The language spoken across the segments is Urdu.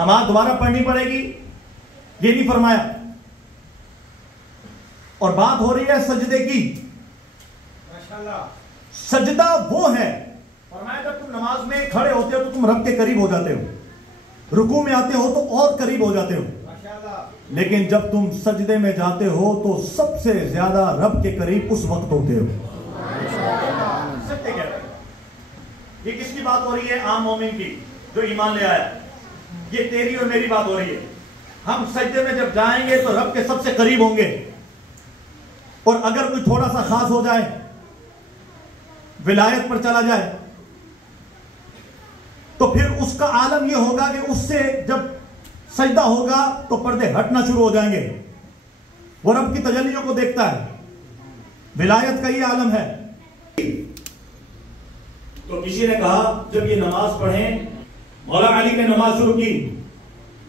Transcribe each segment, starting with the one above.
نماز دوبارہ پڑھنی پڑے گی یہ نہیں فرمایا. اور بات ہو رہی ہے سجدے کی. سجدہ وہ ہے فرمایا جب تم نماز میں کھڑے ہوتے ہو تو تم رب کے قریب ہو جاتے ہو, رکوع میں آتے ہو تو اور قریب ہو جاتے ہو, لیکن جب تم سجدے میں جاتے ہو تو سب سے زیادہ رب کے قریب اس وقت ہوتے ہو. یہ کس کی بات ہو رہی ہے؟ عام مومن کی جو ایمان لے آیا. یہ تیری اور میری بات ہو رہی ہے. ہم سجدے میں جب جائیں گے تو رب کے سب سے قریب ہوں گے, اور اگر کوئی تھوڑا سا خاص ہو جائے, ولایت پر چلا جائے, تو پھر اس کا عالم یہ ہوگا کہ اس سے جب سجدہ ہوگا تو پردے ہٹنا شروع ہو جائیں گے. وہ رب کی تجلیوں کو دیکھتا ہے. ولایت کا یہ عالم ہے. تو کسی نے کہا جب یہ نماز پڑھیں, مولا علی نے نماز شروع کی,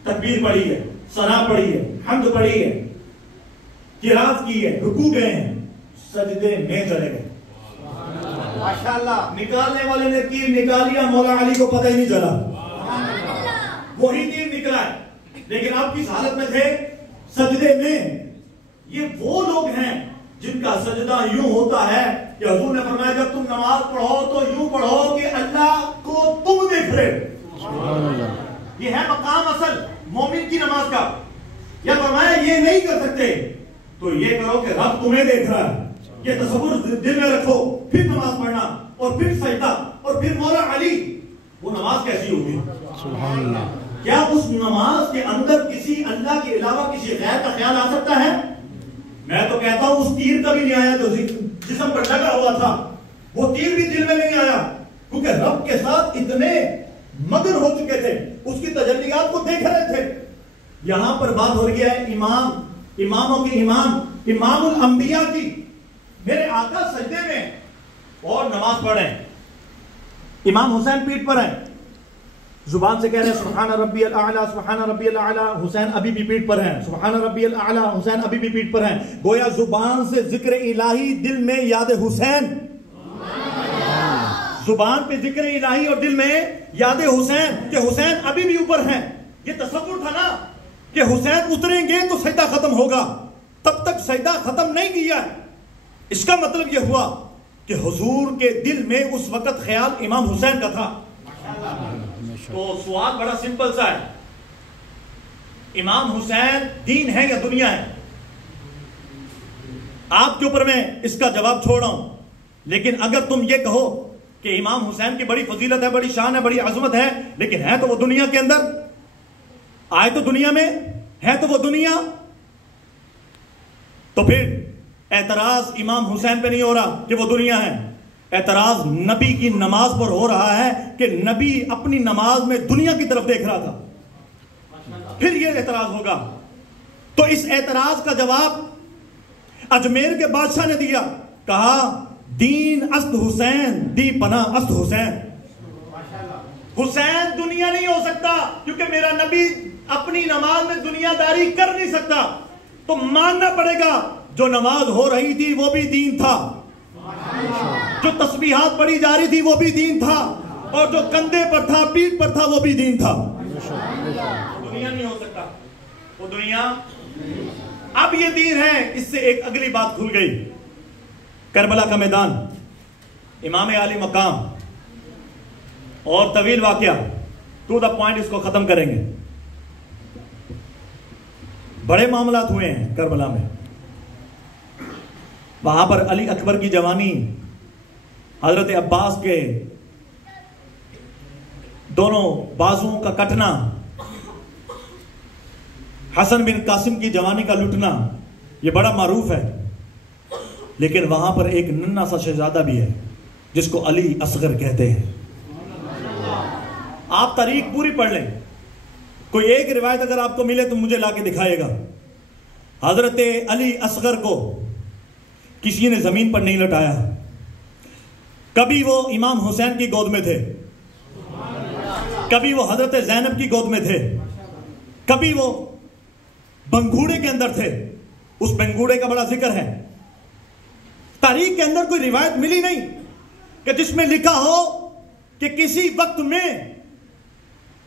تکبیر پڑھی ہے, ثنا پڑھی ہے, حمد پڑھی ہے, قرات کی ہے, رکوع گئے ہیں, سجدے میں چلے گئے. ماشاءاللہ. نکالنے والے نے تیر نکالیا, مولا علی کو پتہ ہی نہیں چلا, وہی تیر نکلا ہے, لیکن آپ کس حالت میں تھے؟ سجدے میں. یہ وہ لوگ ہیں جن کا سجدہ یوں ہوتا ہے کہ حضور نے فرمایا جب تم نماز پڑھو تو یوں پڑھو کہ اللہ کو تم دیکھ رہے. یہ ہے مقام اصل مومن کی نماز کا. یا فرمایا یہ نہیں کر سکتے تو یہ کرو کہ رب تمہیں دیکھ رہا ہے. یہ تصور دل میں رکھو, پھر نماز پڑھنا, اور پھر سجدہ, اور پھر مولا علی. وہ نماز کیسی ہوگی؟ سبحان اللہ. کیا اس نماز کے اندر کسی اللہ کے علاوہ کسی غیر کا خیال آ سکتا ہے؟ میں تو کہتا ہوں اس تیر کا بھی نہیں آیا جو جسم پر لگا ہوا تھا, وہ تیر بھی دل میں نہیں آیا, کیونکہ رب کے ساتھ اتنے مگن ہو چکے تھے, اس کی تجلیات کو دیکھ رہے تھے. یہاں پر بات ہو رہی ہے اماموں کی امام, امام الانبیاء کی. میرے آقا سجدے میں اور نماز پڑھ رہے ہیں. امام حسین پیٹھ پر ہیں, زبان سے کہہ رہے ہیں سبحان ربی الاعلیٰ, سبحان ربی الاعلیٰ. حسین ابھی بھی پیٹھ پر ہیں, سبحان ربی الاعلیٰ. حسین ابھی بھی پیٹھ پر ہیں. گویا زبان سے ذکر الہی, دل میں یاد حسین. زبان پہ ذکر الہی اور دل میں یاد حسین, کہ حسین ابھی بھی اوپر ہیں. یہ تصور تھا نا کہ حسین اتریں گے تو سجدہ ختم ہوگا, تب تک سجدہ ختم نہیں کیا ہے. اس کا مطلب یہ ہوا کہ حضور کے دل میں اس وقت خیال امام حسین کا تھا. تو سوال بڑا سمپل سا ہے, امام حسین دین ہے یا دنیا ہے؟ آپ کے اوپر میں اس کا جواب چھوڑ رہا ہوں. لیکن اگر تم یہ کہو کہ امام حسین کی بڑی فضیلت ہے, بڑی شان ہے, بڑی عظمت ہے, لیکن ہے تو وہ دنیا کے اندر, آئے تو دنیا میں, ہے تو وہ دنیا, تو پھر اعتراض امام حسین پہ نہیں ہو رہا کہ وہ دنیا ہے, اعتراض نبی کی نماز پر ہو رہا ہے کہ نبی اپنی نماز میں دنیا کی طرف دیکھ رہا تھا. پھر یہ اعتراض ہوگا. تو اس اعتراض کا جواب اجمیر کے بادشاہ نے دیا, کہا دین است حسین, دی پناہ است حسین. حسین دنیا نہیں ہو سکتا کیونکہ میرا نبی اپنی نماز میں دنیا داری کر نہیں سکتا. تو ماننا پڑے گا جو نماز ہو رہی تھی وہ بھی دین تھا, جو تسبیحات پڑھی جا رہی تھی وہ بھی دین تھا, اور جو کندھے پر تھا, پیٹھ پر تھا, وہ بھی دین تھا. دنیا نہیں ہو سکتا وہ دنیا. اب یہ دین ہے. اس سے ایک اگلی بات کھل گئی. کربلا کا میدان, امام عالی مقام, اور طویل واقعہ, ٹو دا پوائنٹ اس کو ختم کریں گے. بڑے معاملات ہوئے ہیں کربلا میں. وہاں پر علی اکبر کی جوانی, حضرت عباس کے دونوں بازوؤں کا کٹنا, حسن بن قاسم کی جوانی کا لٹنا, یہ بڑا معروف ہے. لیکن وہاں پر ایک ننھا سا شہزادہ بھی ہے جس کو علی اصغر کہتے ہیں. آپ تاریخ پوری پڑھ لیں, کوئی ایک روایت اگر آپ کو ملے تو مجھے لا کے دکھائے گا. حضرت علی اصغر کو کسی نے زمین پر نہیں لٹایا. کبھی وہ امام حسین کی گود میں تھے, کبھی وہ حضرت زینب کی گود میں تھے, کبھی وہ بنگھوڑے کے اندر تھے. اس بنگھوڑے کا بڑا ذکر ہے. تاریخ کے اندر کوئی روایت ملی نہیں کہ جس میں لکھا ہو کہ کسی وقت میں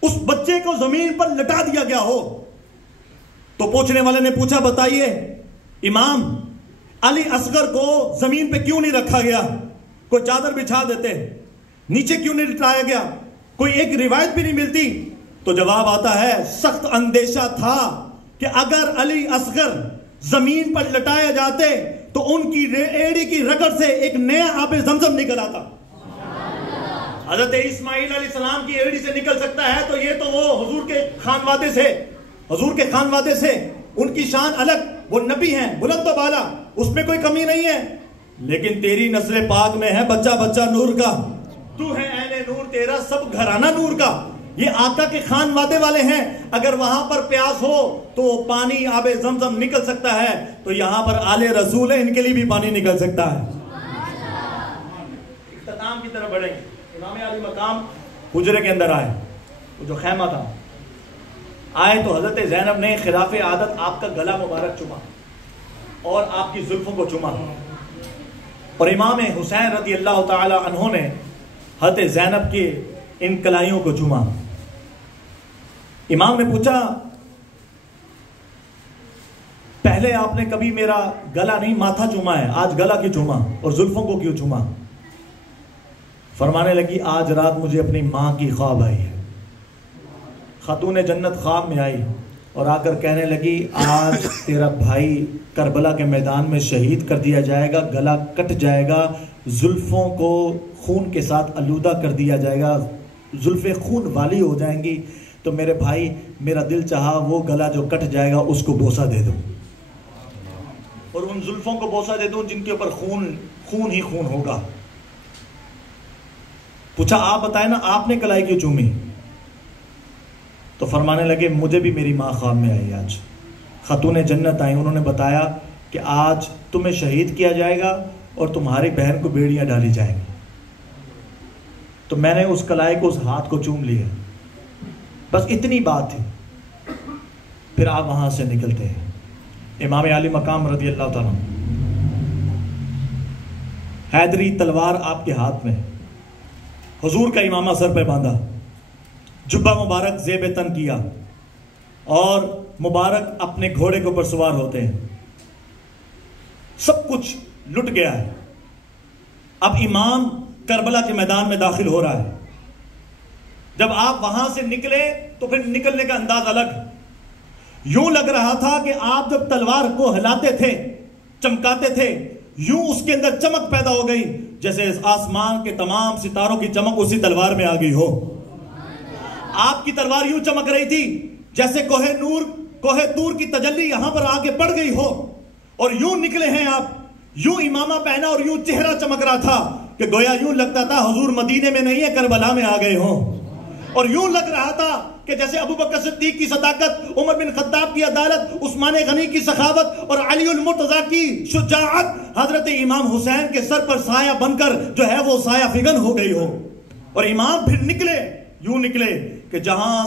اس بچے کو زمین پر لٹا دیا گیا ہو. تو پوچھنے والے نے پوچھا بتائیے امام علی اصغر کو زمین پہ کیوں نہیں رکھا گیا؟ کوئی چادر بچھا دیتے, نیچے کیوں نہیں لٹایا گیا؟ کوئی ایک روایت بھی نہیں ملتی. تو جواب آتا ہے سخت اندیشہ تھا کہ اگر علی اصغر زمین پر لٹائے جاتے تو ان کی ایڑی کی رگڑ سے ایک نیا آب زمزم نکل آتا. حضرت اسماعیل علیہ السلام کی ایڑی سے نکل سکتا ہے تو یہ تو وہ حضور کے خانوادے سے ان کی شان الگ, وہ نبی ہیں بلند و بالا, اس میں کوئی کمی نہیں ہے. لیکن تیری نسل پاک میں ہے بچہ بچہ نور کا, تو ہے اہل نور, تیرا سب گھرانہ نور کا. یہ آقا کے خانوادے والے ہیں. اگر وہاں پر پیاس ہو تو پانی آب زمزم نکل سکتا ہے, تو یہاں پر آل رسول ہے, ان کے لیے بھی پانی نکل سکتا ہے. اختتام کی طرف بڑھیں. امام علی مقام حجرے کے اندر آئے, وہ جو خیمہ تھا, آئے تو حضرت زینب نے خلاف عادت آپ کا گلا مبارک چوما اور آپ کی زلفوں کو چوما, اور امام حسین رضی اللہ تعالی عنہ نے حضرت زینب کے ان کلائیوں کو چوما. امام نے پوچھا پہلے آپ نے کبھی میرا گلا نہیں ماتھا چوما ہے, آج گلا کیوں چوما اور زلفوں کو کیوں چوما؟ فرمانے لگی آج رات مجھے اپنی ماں کی خواب آئی ہے. خاتون جنت خواب میں آئی اور آ کر کہنے لگی آج تیرا بھائی کربلا کے میدان میں شہید کر دیا جائے گا, گلا کٹ جائے گا, زلفوں کو خون کے ساتھ آلودہ کر دیا جائے گا, زلفیں خون والی ہو جائیں گی. تو میرے بھائی میرا دل چاہا وہ گلا جو کٹ جائے گا اس کو بوسہ دے دوں, اور ان زلفوں کو بوسہ دے دوں جن کے اوپر خون ہی خون ہوگا. پوچھا آپ بتائیں نا آپ نے کلائی کیوں چومی؟ تو فرمانے لگے مجھے بھی میری ماں خواب میں آئی. آج خاتون جنت آئی, انہوں نے بتایا کہ آج تمہیں شہید کیا جائے گا اور تمہاری بہن کو بیڑیاں ڈالی جائیں گی. تو میں نے اس کلائی کو, اس ہاتھ کو چوم لیا, بس اتنی بات تھی. پھر آپ وہاں سے نکلتے ہیں. امام علی مقام رضی اللہ تعالیٰ, حیدری تلوار آپ کے ہاتھ میں, حضور کا امامہ سر پہ باندھا, جبہ مبارک زیب تن کیا, اور مبارک اپنے گھوڑے کے اوپر سوار ہوتے ہیں. سب کچھ لٹ گیا ہے. اب امام کربلا کے میدان میں داخل ہو رہا ہے. جب آپ وہاں سے نکلے تو پھر نکلنے کا انداز الگ. یوں لگ رہا تھا کہ آپ جب تلوار کو ہلاتے تھے, چمکاتے تھے, یوں اس کے اندر چمک پیدا ہو گئی جیسے آسمان کے تمام ستاروں کی چمک اسی تلوار میں آ گئی ہو. آپ کی تلوار یوں چمک رہی تھی جیسے کوہ طور کی تجلی یہاں پر آگے پڑ گئی ہو, اور یوں نکلے ہیں آپ, یوں امامہ پہنا اور یوں چہرہ چمک رہا تھا کہ گویا یوں لگتا تھا حضور مدینے میں نہیں ہے کربلا میں آ گئے ہوں. اور یوں لگ رہا تھا کہ جیسے ابو بکر صدیق کی صداقت, عمر بن خطاب کی عدالت, عثمان غنی کی سخاوت اور علی المرتضیٰ کی شجاعت حضرت امام حسین کے سر پر سایہ بن کر جو ہے وہ سایہ فگن ہو گئی ہو. اور امام پھر نکلے, یوں نکلے کہ جہاں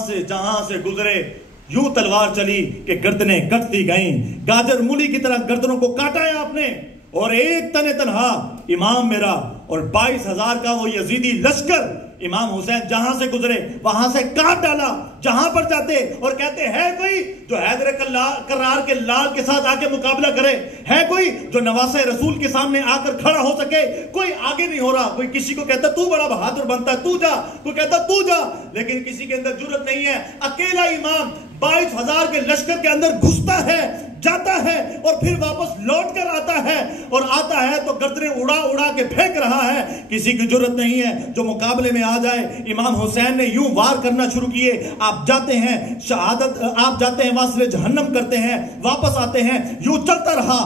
سے گزرے یوں تلوار چلی کہ گردنیں کٹتی گئیں, گاجر مولی کی طرح گردنوں کو کاٹا ہے آپ نے, اور ایک تنہا امام میرا اور 22,000 کا وہ یزیدی لشکر امام حسین جہاں سے گزرے وہاں سے کاٹ ڈالا. جہاں پر جاتے اور کہتے ہے کوئی جو حیدر کرار کے لال کے ساتھ آ کے مقابلہ کرے, ہے کوئی جو نواسہ رسول کے سامنے آ کر کھڑا ہو سکے؟ کوئی آگے نہیں ہو رہا. کوئی کسی کو کہتا تو بڑا بہادر بنتا ہے تو جا, کوئی کہتا تو جا, لیکن کسی کے اندر جرأت نہیں ہے. اکیلا امام 22,000 کے لشکر کے اندر گھستا ہے, جاتا ہے اور پھر واپس لوٹ کر آتا ہے, اور آتا ہے تو گردنیں اڑا کے پھینک رہا ہے. کسی کی جرأت نہیں ہے جو مقابلے میں آ جائے. امام حسین نے یوں وار کرنا شروع کیے. آپ جاتے ہیں شہادت, آپ جاتے ہیں واسل جہنم کرتے ہیں, واپس آتے ہیں, یوں چلتا رہا.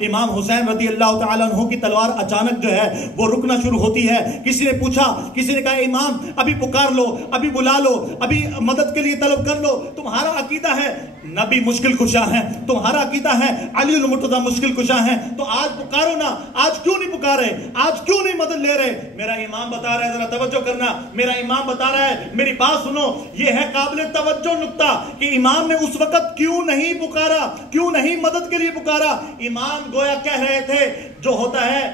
امام حسین رضی اللہ تعالیٰ عنہ کی تلوار اچانک جو ہے وہ رکنا شروع ہوتی ہے. کسی نے پوچھا, کسی نے کہا امام ابھی پکار لو, ابھی بلا لو, ابھی مدد کے لیے طلب کر لو. تمہارا عقیدہ ہے نبی مشکل کشا ہے, تمہارا عقیدہ ہے علی المرتضیٰ مشکل کشا ہے, تو آج پکارو نا. آج کیوں نہیں پکارے, آج کیوں نہیں مدد لے رہے؟ میرا امام بتا رہا ہے, ذرا توجہ کرنا, میرا امام بتا رہا ہے, میری بات سنو. یہ ہے قابل توجہ نکتہ کہ امام نے اس وقت کیوں نہیں پکارا, کیوں نہیں مدد کے لیے پکارا. امام گویا کہہ رہے تھے جو ہوتا ہے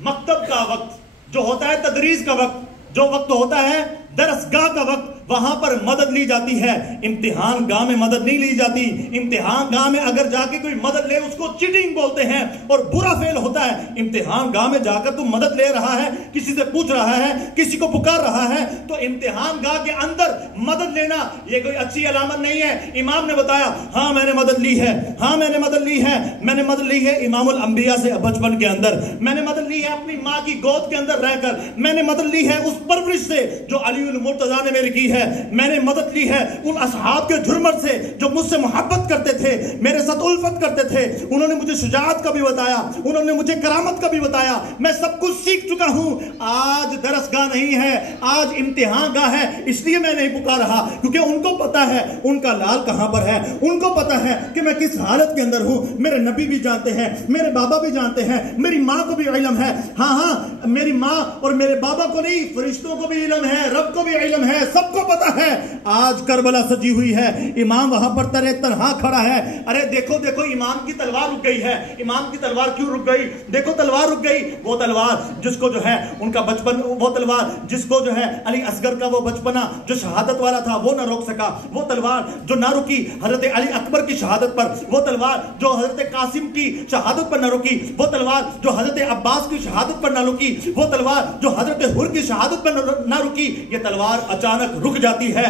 مکتب کا وقت, جو ہوتا ہے تدریس کا وقت, جو وقت ہوتا ہے درسگاہ کا وقت, وہاں پر مدد لی جاتی ہے، امتحان گاہ میں مدد نہیں لی جاتی۔ امتحان گاہ میں اگر جا کے کوئی مدد لے اس کو چیٹنگ بولتے ہیں اور برا فعل ہوتا ہے۔ امتحان گاہ میں جا کر تم مدد لے رہا ہے، کسی سے پوچھ رہا ہے، کسی کو پکار رہا ہے، تو امتحان گاہ کے اندر مدد لینا یہ کوئی اچھی علامت نہیں ہے۔ امام نے بتایا ہاں میں نے مدد لی ہے، ہاں میں نے مدد لی ہے، میں نے مدد لی ہے امام الانبیاء سے بچپن کے اندر، میں نے مدد لی ہے اپنی ماں کی گود کے اندر رہ کر، میں نے مدد لی ہے اس پرورش سے جو علی المرتضیٰ نے میری کی ہے، میں نے مدد لی ہے ان اصحاب کے جھرمٹ سے جو مجھ سے محبت کرتے تھے، میرے ساتھ الفت کرتے تھے، انہوں نے مجھے شجاعت کا بھی بتایا، انہوں نے مجھے کرامت کا بھی بتایا، میں سب کچھ سیکھ چکا ہوں۔ آج درس گاہ نہیں ہے، آج امتحان گاہ ہے، اس لیے میں نہیں پکار رہا، کیونکہ ان کو پتا ہے ان کا لال کہاں پر ہے، ان کو پتا ہے کہ میں کس حالت کے اندر ہوں۔ میرے نبی بھی جانتے ہیں، میرے بابا بھی جانتے ہیں، میری ماں کو بھی علم ہے، ہاں میری ماں اور میرے بابا کو نہیں، فرشتوں کو بھی علم ہے، رب کو بھی علم ہے، سب کو پتا ہے۔ آج کربلا سجی ہوئی ہے، امام وہاں پر تنہا کھڑا ہے۔ ارے دیکھو دیکھو امام کی تلوار رک گئی ہے۔ امام کی تلوار کیوں رک گئی؟ دیکھو تلوار رک گئی، وہ تلوار جس کو جو ہے ان کا بچپن، وہ تلوار جس کو جو ہے علی اصغر کا وہ بچپنا جو شہادت والا تھا وہ نہ روک سکا، وہ تلوار جو نہ رکی حضرت علی اکبر کی شہادت پر، وہ تلوار جو حضرت قاسم کی شہادت پر نہ رکی، وہ تلوار جو حضرت عباس کی شہادت پر نہ رکی، وہ تلوار جو حضرت حر کی شہادت پر نہ رکی، یہ تلوار اچانک رک جاتی ہے۔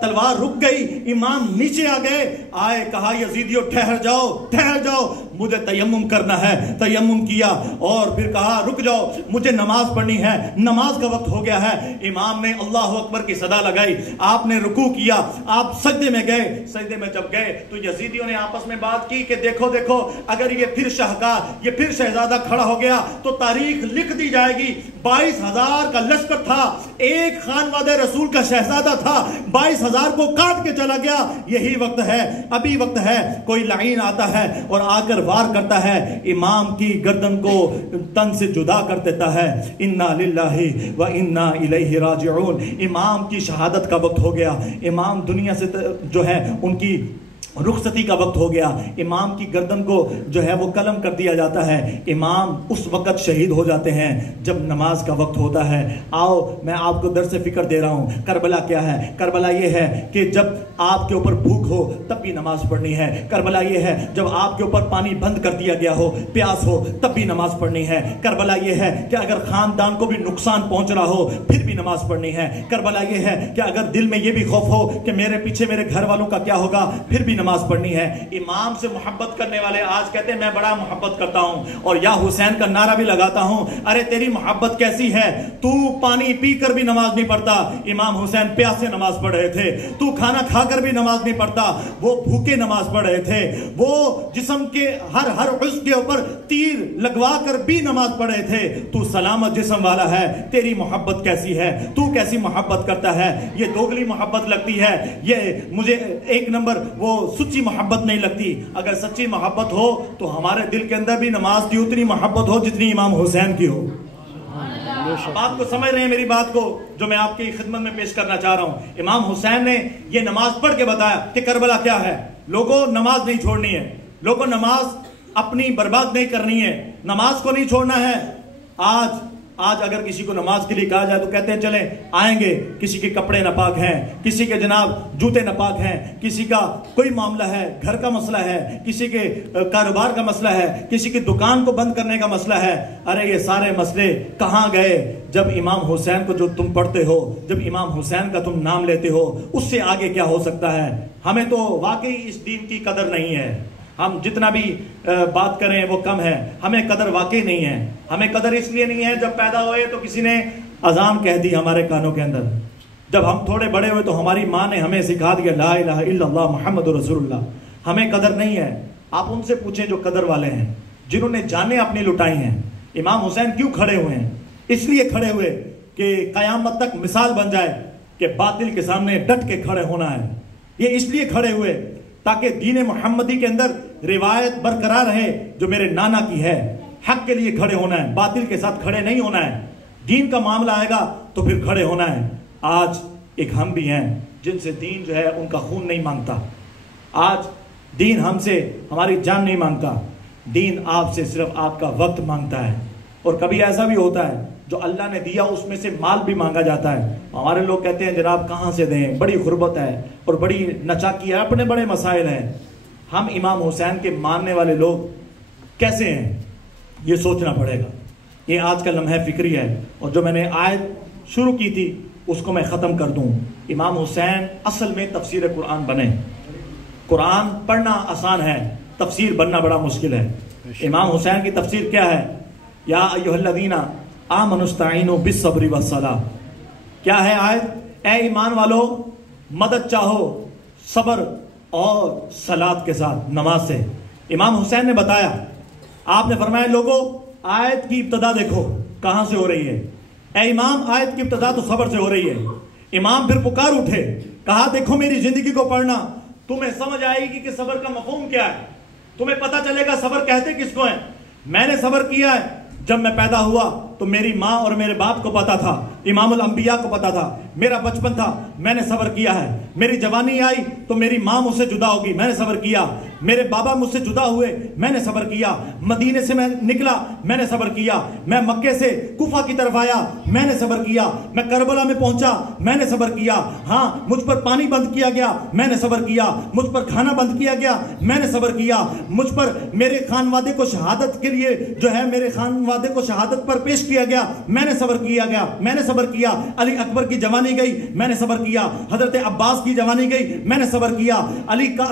تلوار رک گئی، امام نیچے آ گئے، آئے کہا یزیدیو ٹھہر جاؤ ٹھہر جاؤ، مجھے تیمم کرنا ہے۔ تیمم کیا اور پھر کہا رک جاؤ مجھے نماز پڑھنی ہے، نماز کا وقت ہو گیا ہے۔ امام نے اللہ اکبر کی صدا لگائی، آپ نے رکوع کیا، آپ سجدے میں گئے۔ سجدے میں جب گئے تو یزیدیوں نے آپس میں بات کی کہ دیکھو دیکھو اگر یہ پھر شاہکار، یہ پھر شہزادہ کھڑا ہو گیا تو تاریخ لکھ دی جائے گی۔ 22,000 کا لشکر تھا، ایک خانوادہ رسول کا شہزادہ تھا، 22,000 کو کاٹ کے چلا گیا۔ یہی وقت ہے، ابھی وقت ہے، کوئی لعین آتا ہے اور آ کر وار کرتا ہے، امام کی گردن کو تن سے جدا کر دیتا ہے۔ انا للہ و انا الیہ راجعون۔ امام کی شہادت کا وقت ہو گیا، امام دنیا سے جو ہے ان کی رخصتی کا وقت ہو گیا، امام کی گردن کو جو ہے وہ قلم کر دیا جاتا ہے۔ امام اس وقت شہید ہو جاتے ہیں جب نماز کا وقت ہوتا ہے۔ آؤ میں آپ کو درس فکر دے رہا ہوں۔ کربلا کیا ہے؟ کربلا یہ ہے کہ جب آپ کے اوپر بھوک ہو تب بھی نماز پڑھنی ہے۔ کربلا یہ ہے جب آپ کے اوپر پانی بند کر دیا گیا ہو، پیاس ہو، تب بھی نماز پڑھنی ہے۔ کربلا یہ ہے کہ اگر خاندان کو بھی نقصان پہنچ رہا ہو پھر بھی نماز پڑھنی ہے۔ کربلا یہ ہے کہ اگر دل میں یہ بھی خوف ہو کہ میرے پیچھے میرے گھر والوں کا کیا ہوگا، پھر بھی نماز پڑھنی ہے۔ امام سے محبت کرنے والے آج کہتے ہیں میں بڑا محبت کرتا ہوں اور یا حسین کا نعرہ بھی لگاتا ہوں۔ ارے تیری محبت کیسی ہے؟ تو پانی پی کر بھی نماز نہیں پڑھتا، امام حسین پیاسے نماز پڑھ رہے تھے۔ تو کھانا کھا کر بھی نماز نہیں پڑھتا، وہ بھوکے نماز پڑھ رہے تھے۔ وہ جسم کے ہر عضو کے اوپر تیر لگوا کر بھی نماز پڑھ رہے تھے۔ تو سلامت جسم والا ہے، تیری محبت کیسی ہے؟ تو کیسی محبت کرتا ہے؟ یہ دوگلی محبت لگتی ہے، یہ مجھے ایک نمبر وہ سچی محبت نہیں لگتی۔ اگر سچی محبت ہو تو ہمارے دل کے اندر بھی نماز کی اتنی محبت ہو جتنی امام حسین کی ہو۔ آپ کو سمجھ رہے ہیں میری بات کو جو میں آپ کی خدمت میں پیش کرنا چاہ رہا ہوں؟ امام حسین نے یہ نماز پڑھ کے بتایا کہ کربلا کیا ہے۔ لوگوں نماز نہیں چھوڑنی ہے، لوگوں نماز اپنی برباد نہیں کرنی ہے، نماز کو نہیں چھوڑنا ہے۔ آج اگر کسی کو نماز کے لیے کہا جائے تو کہتے ہیں چلیں آئیں گے، کسی کے کپڑے ناپاک ہیں، کسی کے جناب جوتے ناپاک ہیں، کسی کا کوئی معاملہ ہے، گھر کا مسئلہ ہے، کسی کے کاروبار کا مسئلہ ہے، کسی کی دکان کو بند کرنے کا مسئلہ ہے۔ ارے یہ سارے مسئلے کہاں گئے جب امام حسین کو جو تم پڑھتے ہو، جب امام حسین کا تم نام لیتے ہو، اس سے آگے کیا ہو سکتا ہے؟ ہمیں تو واقعی اس دین کی قدر نہیں ہے، ہم جتنا بھی بات کریں وہ کم ہے، ہمیں قدر واقعی نہیں ہے۔ ہمیں قدر اس لیے نہیں ہے جب پیدا ہوئے تو کسی نے اذان کہہ دی ہمارے کانوں کے اندر، جب ہم تھوڑے بڑے ہوئے تو ہماری ماں نے ہمیں سکھا دیا لا الہ الا اللہ محمد رسول اللہ۔ ہمیں قدر نہیں ہے۔ آپ ان سے پوچھیں جو قدر والے ہیں، جنہوں نے جانیں اپنی لٹائی ہیں۔ امام حسین کیوں کھڑے ہوئے ہیں؟ اس لیے کھڑے ہوئے کہ قیامت تک مثال بن جائے کہ باطل کے سامنے ڈٹ کے کھڑے ہونا ہے۔ یہ اس لیے کھڑے ہوئے تاکہ دین محمدی کے اندر روایت برقرار رہے جو میرے نانا کی ہے۔ حق کے لیے کھڑے ہونا ہے، باطل کے ساتھ کھڑے نہیں ہونا ہے۔ دین کا معاملہ آئے گا تو پھر کھڑے ہونا ہے۔ آج ایک ہم بھی ہیں جن سے دین جو ہے ان کا خون نہیں مانگتا، آج دین ہم سے ہماری جان نہیں مانگتا، دین آپ سے صرف آپ کا وقت مانگتا ہے۔ اور کبھی ایسا بھی ہوتا ہے جو اللہ نے دیا اس میں سے مال بھی مانگا جاتا ہے. ہمارے لوگ کہتے ہیں جناب کہاں سے دیں, بڑی غربت ہے اور بڑی نچاکی ہے, اپنے بڑے مسائل ہیں. ہم امام حسین کے ماننے والے لوگ کیسے ہیں یہ سوچنا پڑے گا. یہ آج کا لمحہ فکری ہے. اور جو میں نے آیت شروع کی تھی اس کو میں ختم کر دوں. امام حسین اصل میں تفسیر قرآن بنے. قرآن پڑھنا آسان ہے, تفسیر بننا بڑا مشکل ہے. امام حسین کی تفسیر کیا ہے؟ یا ایھا الذین آمنوا استعینوا بالصبر والصلاۃ. کیا ہے آیت؟ اے ایمان والو مدد چاہو صبر اور صلاۃ کے ساتھ, نماز سے. امام حسین نے بتایا, آپ نے فرمایا لوگوں آیت کی ابتدا دیکھو کہاں سے ہو رہی ہے. اے امام آیت کی ابتدا تو صبر سے ہو رہی ہے. امام پھر پکار اٹھے, کہا دیکھو میری زندگی کو پڑھنا, تمہیں سمجھ آئے گی کہ صبر کا مفہوم کیا ہے, تمہیں پتہ چلے گا صبر کہتے کس کو ہیں. میں نے صبر کیا ہے. جب میں پیدا ہوا تو میری ماں اور میرے باپ کو پتا تھا, امام الانبیاء کو پتا تھا. میرا بچپن تھا, میں نے صبر کیا ہے. میری جوانی آئی تو میری ماں مجھ سے جدا ہوگی, میں نے صبر کیا. میرے بابا مجھ سے جدا ہوئے, میں نے صبر کیا. مدینے سے میں نکلا, میں نے صبر کیا. میں مکے سے کوفہ کی طرف آیا, میں نے صبر کیا. میں کربلا میں پہنچا, میں نے صبر کیا. ہاں مجھ پر پانی بند کیا گیا, میں نے صبر کیا. مجھ پر کھانا بند کیا گیا, میں نے صبر کیا. مجھ پر میرے خانوادے کو شہادت کے لیے جو ہے میرے خانوادے کو شہادت پر پیش کیا گیا, میں نے صبر کیا گیا, میں نے صبر کیا. علی اکبر کی جوانی گئی, میں نے صبر کیا. حضرت عباس کی جوانی گئی, میں نے صبر کیا.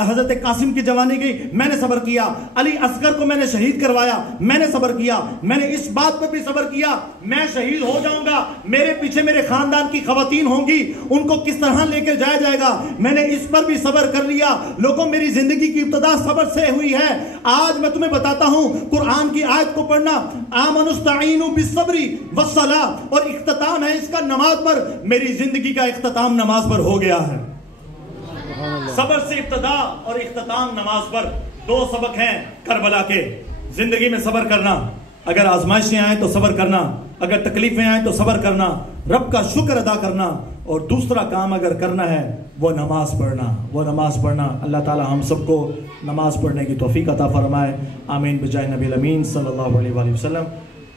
حضرت قاسم کی جوانی گئی, میں نے صبر کیا. علی اصغر کو میں نے شہید کروایا, میں نے صبر کیا. میں نے اس بات پر بھی صبر کیا میں شہید ہو جاؤں گا, میرے پیچھے میرے خاندان کی خواتین ہوں گی, ان کو کس طرح لے کے جایا جائے گا, میں نے اس پر بھی صبر کر لیا. لوگوں میری زندگی کی ابتدا صبر سے ہوئی ہے. آج میں تمہیں بتاتا ہوں قرآن کی آیت کو پڑھنا, آمنوا استعینوا بالصبر والصلاۃ, اور اختتام ہے اس کا نماز پر. میری زندگی کا اختتام نماز پر ہو گیا ہے. صبر سے ابتدا اور اختتام نماز پر. دو سبق ہیں کربلا کے. زندگی میں صبر کرنا, اگر آزمائشیں آئیں تو صبر کرنا, اگر تکلیفیں آئیں تو صبر کرنا, رب کا شکر ادا کرنا, اور دوسرا کام اگر کرنا ہے وہ نماز پڑھنا, وہ نماز پڑھنا. اللہ تعالی ہم سب کو نماز پڑھنے کی توفیق عطا فرمائے. آمین بجائے نبی الامین صلی اللہ علیہ وآلہ وسلم.